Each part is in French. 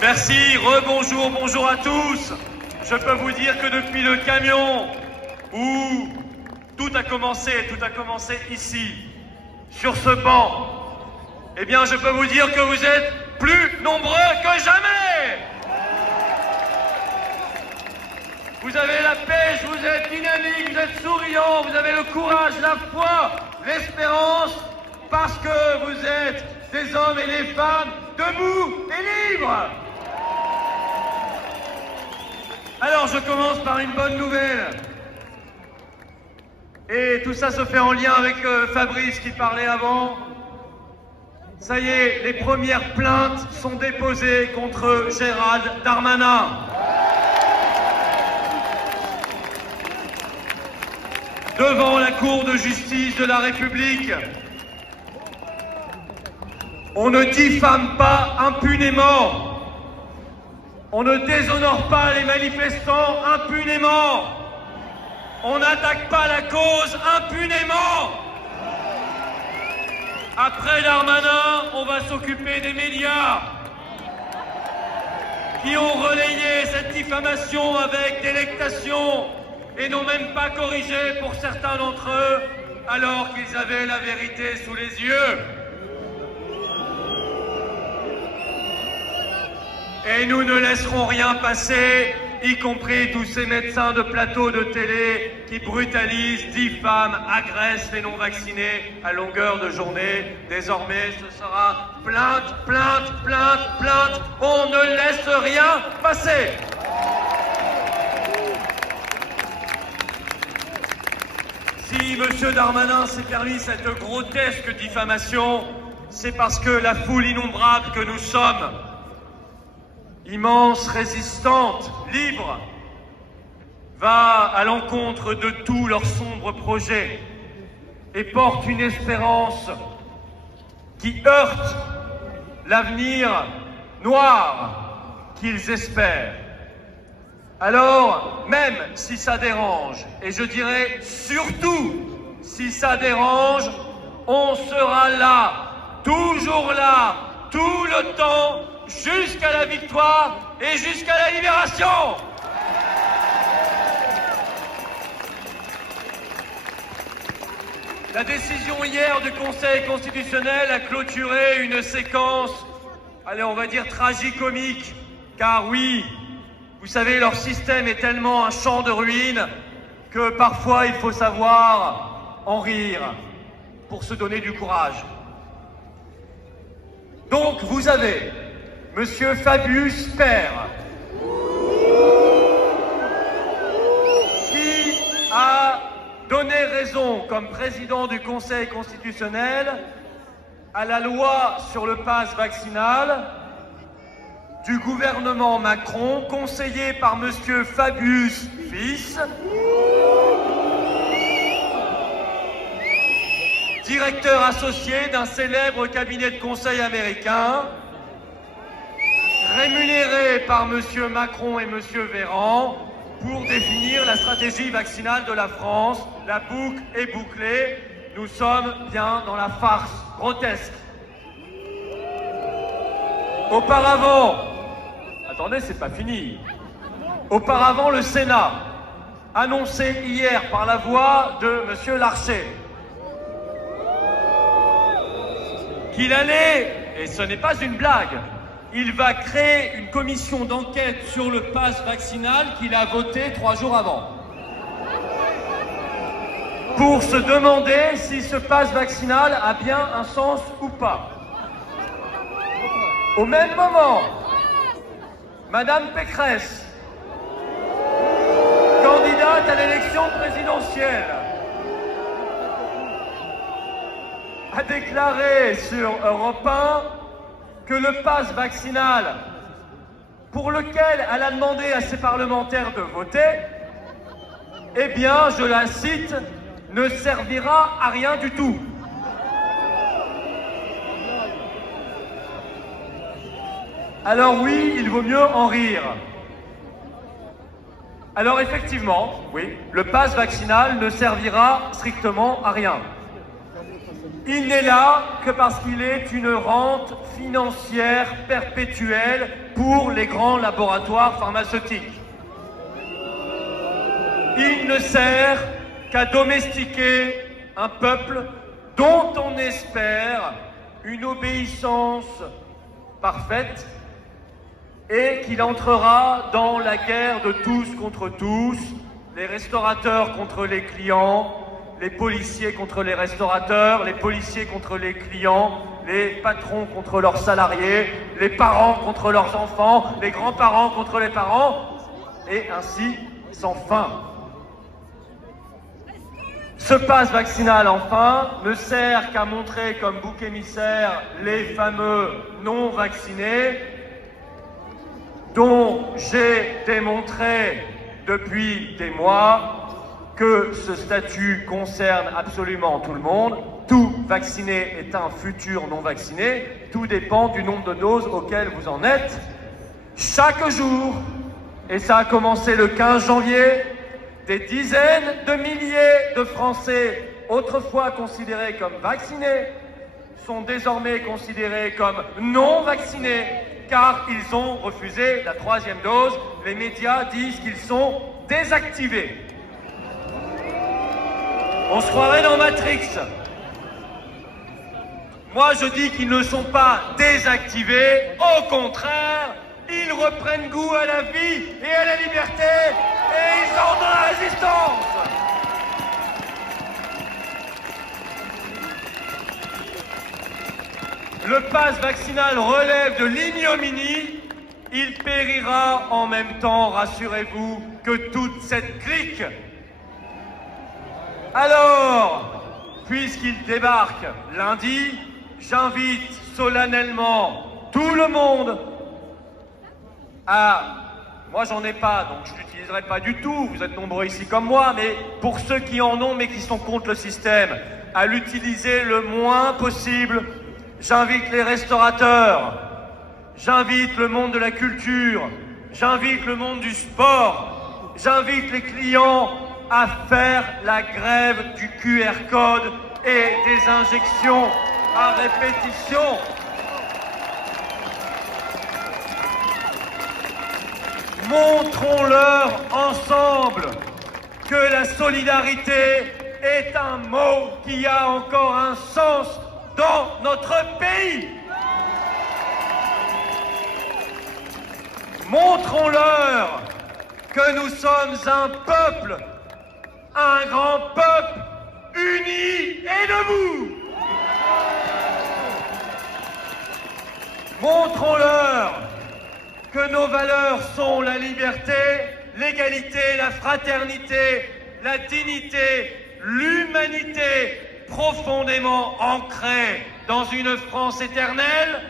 Merci, rebonjour, bonjour à tous. Je peux vous dire que depuis le camion où tout a commencé ici, sur ce banc, eh bien je peux vous dire que vous êtes plus nombreux que jamais. Vous avez la pêche, vous êtes dynamique, vous êtes souriant, vous avez le courage, la foi, l'espérance, parce que vous êtes des hommes et des femmes debout et libres. Alors je commence par une bonne nouvelle. Et tout ça se fait en lien avec Fabrice qui parlait avant. Ça y est, les premières plaintes sont déposées contre Gérald Darmanin. Devant la Cour de justice de la République. On ne diffame pas impunément. On ne déshonore pas les manifestants impunément. On n'attaque pas la cause impunément. Après Darmanin, on va s'occuper des médias qui ont relayé cette diffamation avec délectation et n'ont même pas corrigé pour certains d'entre eux alors qu'ils avaient la vérité sous les yeux. Et nous ne laisserons rien passer, y compris tous ces médecins de plateau de télé qui brutalisent, diffament, agressent les non-vaccinés à longueur de journée. Désormais, ce sera plainte, plainte, plainte, plainte. On ne laisse rien passer. Si M. Darmanin s'est permis cette grotesque diffamation, c'est parce que la foule innombrable que nous sommes, immense, résistante, libre, va à l'encontre de tous leurs sombres projets et porte une espérance qui heurte l'avenir noir qu'ils espèrent. Alors, même si ça dérange, et je dirais surtout si ça dérange, on sera là, toujours là, tout le temps, jusqu'à la victoire et jusqu'à la libération. La décision hier du Conseil constitutionnel a clôturé une séquence, allez, on va dire tragicomique, car oui, vous savez, leur système est tellement un champ de ruines que parfois il faut savoir en rire pour se donner du courage. Donc vous avez Monsieur Fabius Père, qui a donné raison comme président du Conseil constitutionnel à la loi sur le pass vaccinal du gouvernement Macron, conseillé par Monsieur Fabius Fils, directeur associé d'un célèbre cabinet de conseil américain, rémunéré par M. Macron et M. Véran pour définir la stratégie vaccinale de la France. La boucle est bouclée. Nous sommes bien dans la farce grotesque. Auparavant, attendez, c'est pas fini. Auparavant, le Sénat annonçait hier par la voix de M. Larcher qu'il allait, et ce n'est pas une blague, il va créer une commission d'enquête sur le pass vaccinal qu'il a voté 3 jours avant, pour se demander si ce pass vaccinal a bien un sens ou pas. Au même moment, Madame Pécresse, candidate à l'élection présidentielle, a déclaré sur Europe 1 que le pass vaccinal, pour lequel elle a demandé à ses parlementaires de voter, eh bien, je la cite, ne servira à rien du tout. Alors oui, il vaut mieux en rire. Alors effectivement, oui, le pass vaccinal ne servira strictement à rien. Il n'est là que parce qu'il est une rente financière perpétuelle pour les grands laboratoires pharmaceutiques. Il ne sert qu'à domestiquer un peuple dont on espère une obéissance parfaite et qu'il entrera dans la guerre de tous contre tous, les restaurateurs contre les clients, les policiers contre les restaurateurs, les policiers contre les clients, les patrons contre leurs salariés, les parents contre leurs enfants, les grands-parents contre les parents, et ainsi sans fin. Ce passe vaccinal, enfin, ne sert qu'à montrer comme bouc émissaire les fameux non-vaccinés, dont j'ai démontré depuis des mois que ce statut concerne absolument tout le monde. Tout vacciné est un futur non-vacciné. Tout dépend du nombre de doses auxquelles vous en êtes. Chaque jour, et ça a commencé le 15 janvier, des dizaines de milliers de Français, autrefois considérés comme vaccinés, sont désormais considérés comme non vaccinés, car ils ont refusé la 3e dose. Les médias disent qu'ils sont désactivés. On se croirait dans Matrix. Moi, je dis qu'ils ne sont pas désactivés. Au contraire, ils reprennent goût à la vie et à la liberté, et ils ont de la résistance. Le pass vaccinal relève de l'ignominie. Il périra en même temps, rassurez-vous, que toute cette clique. Alors, puisqu'il débarque lundi, j'invite solennellement tout le monde à... Moi, j'en ai pas, donc je l'utiliserai pas du tout. Vous êtes nombreux ici comme moi, mais pour ceux qui en ont, mais qui sont contre le système, à l'utiliser le moins possible. J'invite les restaurateurs, j'invite le monde de la culture, j'invite le monde du sport, j'invite les clients à faire la grève du QR code et des injections à répétition. Montrons-leur ensemble que la solidarité est un mot qui a encore un sens dans notre pays. Montrons-leur que nous sommes un peuple, un grand peuple, uni et debout. Montrons-leur que nos valeurs sont la liberté, l'égalité, la fraternité, la dignité, l'humanité, profondément ancrée dans une France éternelle,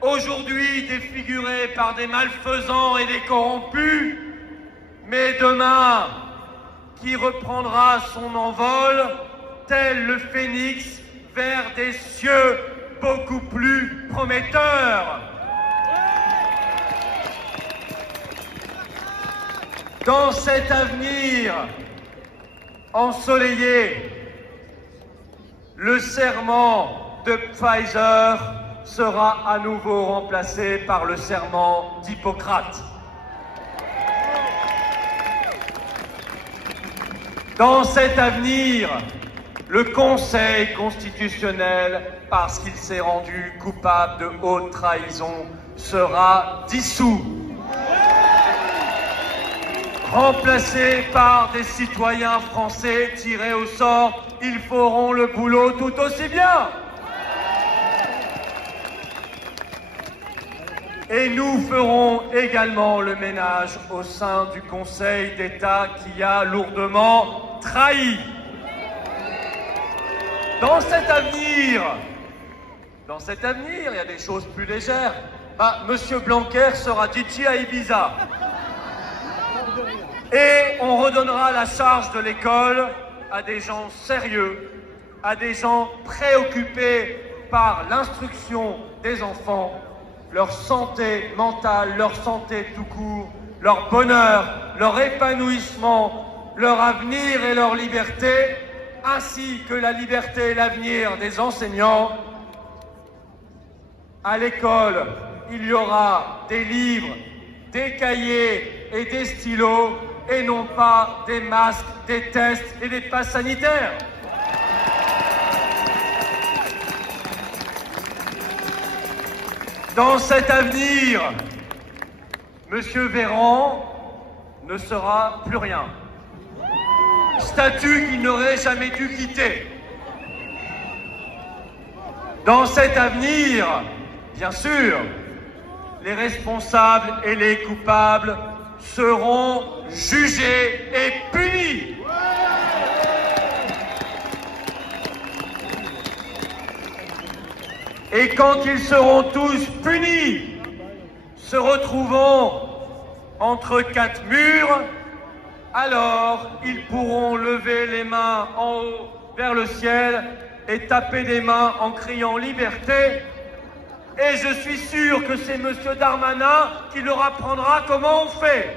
aujourd'hui défigurée par des malfaisants et des corrompus, mais demain qui reprendra son envol, tel le phénix, vers des cieux beaucoup plus prometteurs. Dans cet avenir ensoleillé, le serment de Pfizer sera à nouveau remplacé par le serment d'Hippocrate. Dans cet avenir, le Conseil constitutionnel, parce qu'il s'est rendu coupable de haute trahison, sera dissous. Remplacés par des citoyens français tirés au sort, ils feront le boulot tout aussi bien. Et nous ferons également le ménage au sein du Conseil d'État qui a lourdement trahi. Dans cet avenir, il y a des choses plus légères. Monsieur Blanquer sera DJ à Ibiza. Et on redonnera la charge de l'école à des gens sérieux, à des gens préoccupés par l'instruction des enfants, leur santé mentale, leur santé tout court, leur bonheur, leur épanouissement, leur avenir et leur liberté, ainsi que la liberté et l'avenir des enseignants. À l'école, il y aura des livres, des cahiers et des stylos, et non pas des masques, des tests et des passes sanitaires. Dans cet avenir, Monsieur Véran ne sera plus rien. Statut qu'il n'aurait jamais dû quitter. Dans cet avenir, bien sûr, les responsables et les coupables seront jugés et punis. Et quand ils seront tous punis, se retrouvant entre quatre murs, alors ils pourront lever les mains en haut vers le ciel et taper des mains en criant liberté. Et je suis sûr que c'est M. Darmanin qui leur apprendra comment on fait.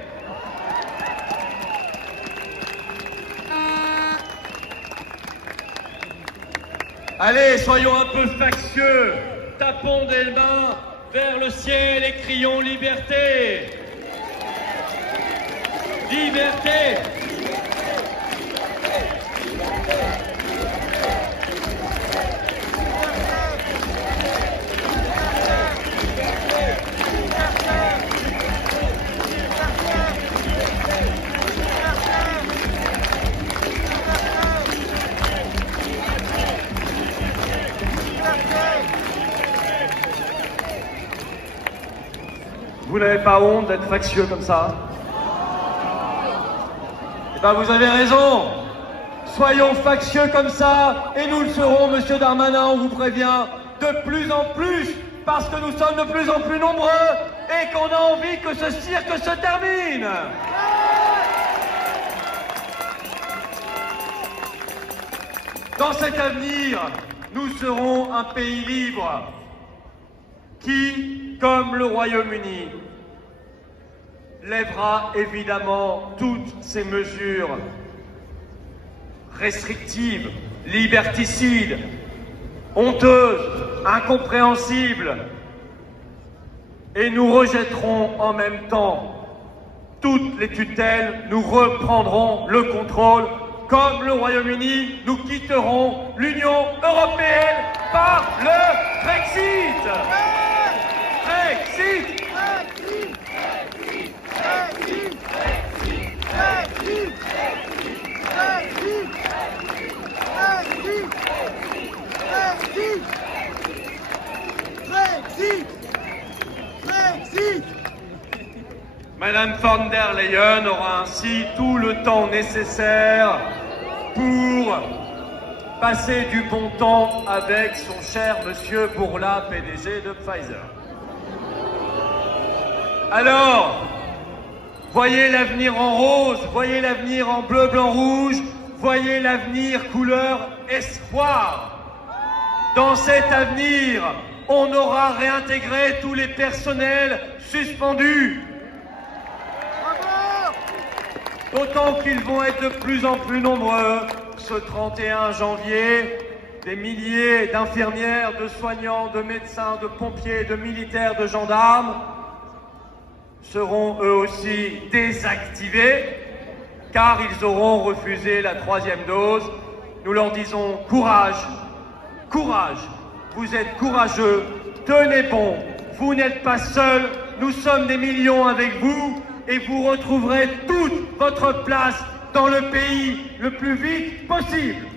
Allez, soyons un peu factieux, tapons des mains vers le ciel et crions liberté. Liberté. Vous n'avez pas honte d'être factieux comme ça? Eh bien, vous avez raison. Soyons factieux comme ça, et nous le serons, Monsieur Darmanin, on vous prévient, de plus en plus, parce que nous sommes de plus en plus nombreux, et qu'on a envie que ce cirque se termine. Dans cet avenir, nous serons un pays libre, qui, comme le Royaume-Uni, lèvera évidemment toutes ces mesures restrictives, liberticides, honteuses, incompréhensibles, et nous rejetterons en même temps toutes les tutelles, nous reprendrons le contrôle. Comme le Royaume-Uni, nous quitterons l'Union européenne par le Brexit. Brexit. Madame von der Leyen aura ainsi tout le temps nécessaire pour passer du bon temps avec son cher monsieur Bourla, PDG de Pfizer. Alors, voyez l'avenir en rose, voyez l'avenir en bleu, blanc, rouge, voyez l'avenir couleur espoir. Dans cet avenir, on aura réintégré tous les personnels suspendus. D'autant qu'ils vont être de plus en plus nombreux. Ce 31 janvier, des milliers d'infirmières, de soignants, de médecins, de pompiers, de militaires, de gendarmes seront eux aussi désactivés, car ils auront refusé la 3e dose. Nous leur disons courage, courage, vous êtes courageux, tenez bon, vous n'êtes pas seuls, nous sommes des millions avec vous, et vous retrouverez toute votre place dans le pays le plus vite possible.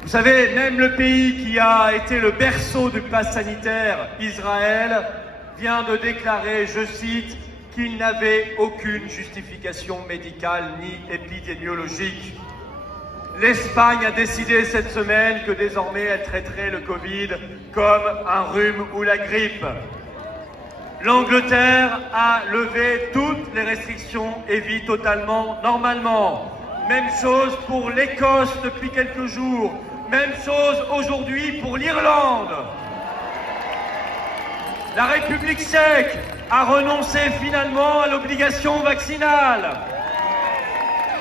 Vous savez, même le pays qui a été le berceau du pass sanitaire, Israël, vient de déclarer, je cite, qu'il n'avait aucune justification médicale ni épidémiologique. L'Espagne a décidé cette semaine que désormais elle traiterait le Covid comme un rhume ou la grippe. L'Angleterre a levé toutes les restrictions et vit totalement normalement. Même chose pour l'Écosse depuis quelques jours. Même chose aujourd'hui pour l'Irlande. La République tchèque a renoncé finalement à l'obligation vaccinale.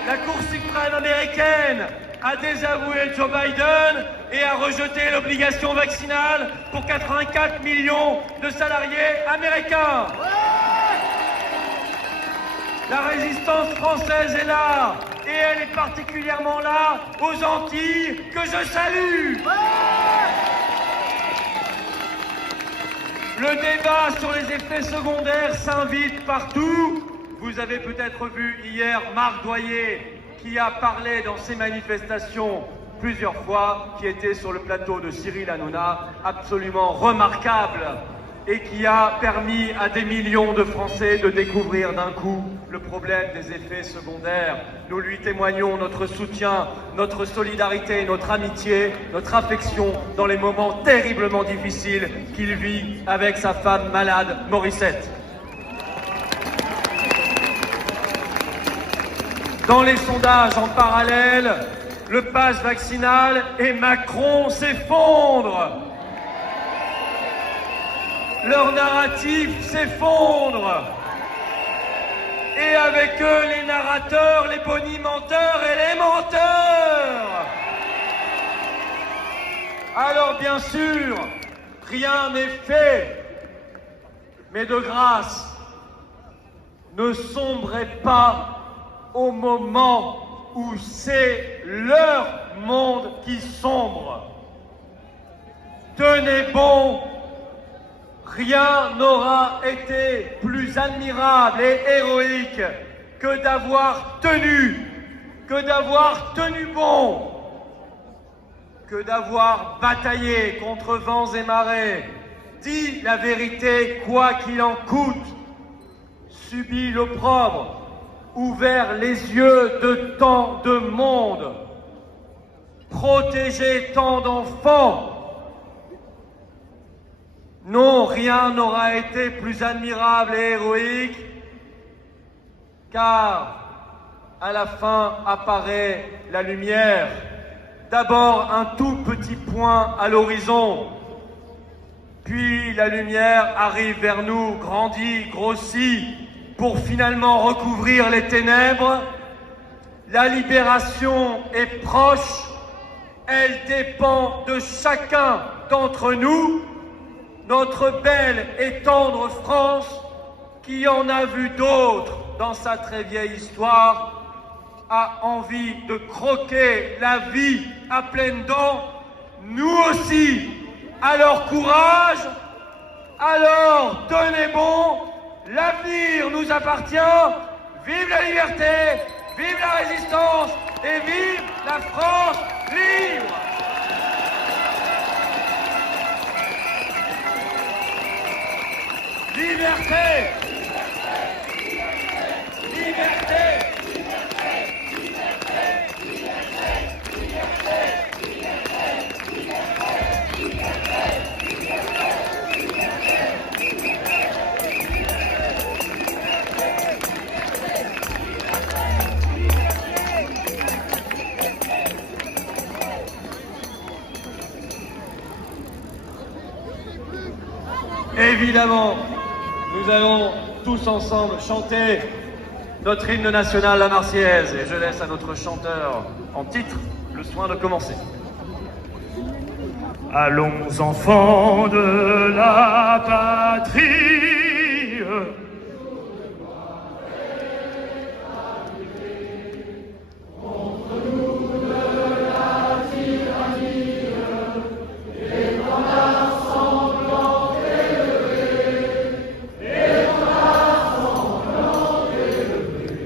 La Cour suprême américaine a désavoué Joe Biden et a rejeté l'obligation vaccinale pour 84 millions de salariés américains. La résistance française est là, et elle est particulièrement là aux Antilles, que je salue. Le débat sur les effets secondaires s'invite partout. Vous avez peut-être vu hier Marc Doyer qui a parlé dans ses manifestations plusieurs fois, qui était sur le plateau de Cyril Hanouna, absolument remarquable, et qui a permis à des millions de Français de découvrir d'un coup le problème des effets secondaires. Nous lui témoignons notre soutien, notre solidarité, notre amitié, notre affection dans les moments terriblement difficiles qu'il vit avec sa femme malade, Morissette. Dans les sondages en parallèle, le pass vaccinal et Macron s'effondrent. Leur narratif s'effondre. Et avec eux, les narrateurs, les bonimenteurs et les menteurs. Alors bien sûr, rien n'est fait. Mais de grâce, ne sombrez pas au moment où c'est leur monde qui sombre. Tenez bon. Rien n'aura été plus admirable et héroïque que d'avoir tenu bon, que d'avoir bataillé contre vents et marées, dit la vérité quoi qu'il en coûte, subi l'opprobre, ouvert les yeux de tant de monde, protégé tant d'enfants. Non, rien n'aura été plus admirable et héroïque, car à la fin apparaît la lumière. D'abord un tout petit point à l'horizon, puis la lumière arrive vers nous, grandit, grossit, pour finalement recouvrir les ténèbres. La libération est proche, elle dépend de chacun d'entre nous. Notre belle et tendre France, qui en a vu d'autres dans sa très vieille histoire, a envie de croquer la vie à pleines dents, nous aussi. Alors courage, alors tenez bon, l'avenir nous appartient, vive la liberté, vive la résistance et vive la France libre! Liberté! Liberté! Évidemment, nous allons tous ensemble chanter notre hymne national, la Marseillaise, et je laisse à notre chanteur en titre le soin de commencer. Allons enfants de la patrie, contre nous de la tyrannie, étendard sanglant élevé, étendard sanglant élevé,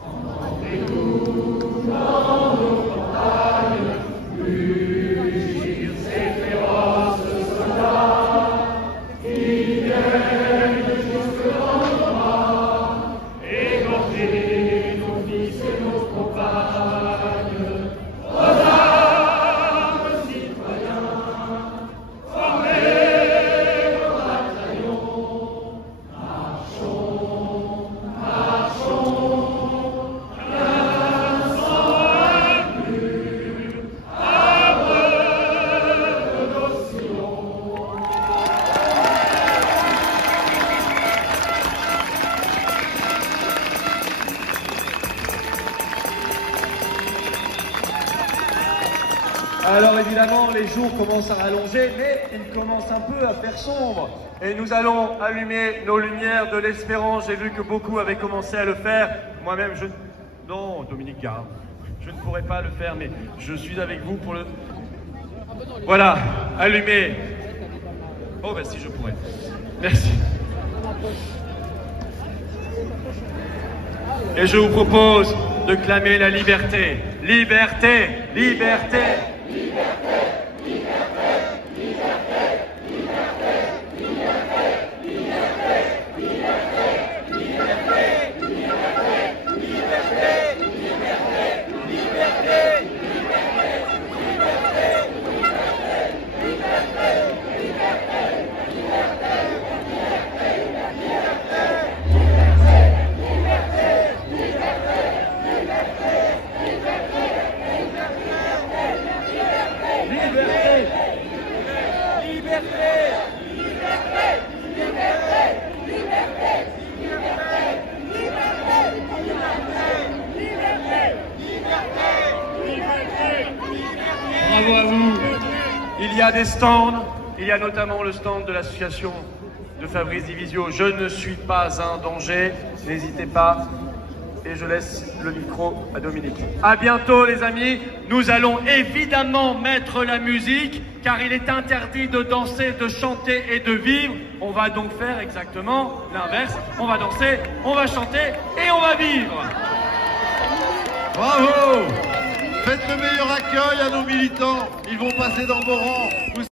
entendez-nous dans nos campagnes, rugir ces féroces soldats qui viennent Alors évidemment, les jours commencent à rallonger, mais ils commencent un peu à faire sombre. Et nous allons allumer nos lumières de l'espérance. J'ai vu que beaucoup avaient commencé à le faire. Moi-même, Non, Dominique Garde, je ne pourrais pas le faire, mais je suis avec vous pour le... Voilà, allumer. Oh, ben si, je pourrais. Merci. Et je vous propose de clamer la liberté. Liberté, liberté, liberté, liberté, liberté, liberté, liberté, liberté, liberté, liberté, liberté, liberté, bravo à vous. Il y a des stands, il y a notamment le stand de l'association de Fabrice Divisio. Je ne suis pas un danger, n'hésitez pas. Et je laisse le micro à Dominique. À bientôt les amis. Nous allons évidemment mettre la musique, car il est interdit de danser, de chanter et de vivre. On va donc faire exactement l'inverse. On va danser, on va chanter et on va vivre. Bravo! Faites le meilleur accueil à nos militants. Ils vont passer dans vos rangs.